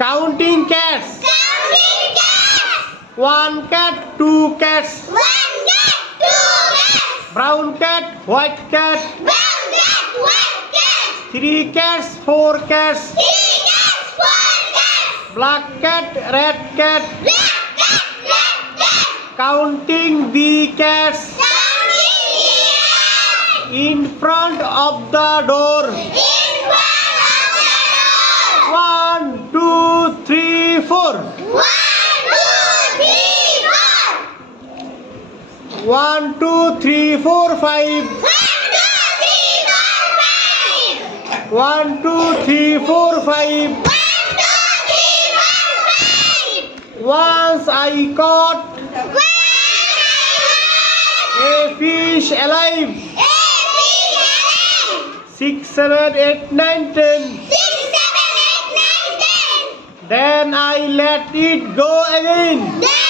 Counting cats. Counting cats. One cat, two cats. One cat, two cats. Brown cat, white cat. Brown cat, white cat. Three cats, four cats. Three cats, four cats. Black cat, red cat. Black cat, red cat. Counting the cats Counting the cats. in front of the door. In front of the door. 1, 2, 3, 4. 1, 2, 3, 4. 1, 2, 3, 4, 5. 1, 2, 3, 4, 5. 1, 2, 3, 4, 5. Once I caught a fish alive. 6, 7, 8, 9, 10. Then I let it go again. Then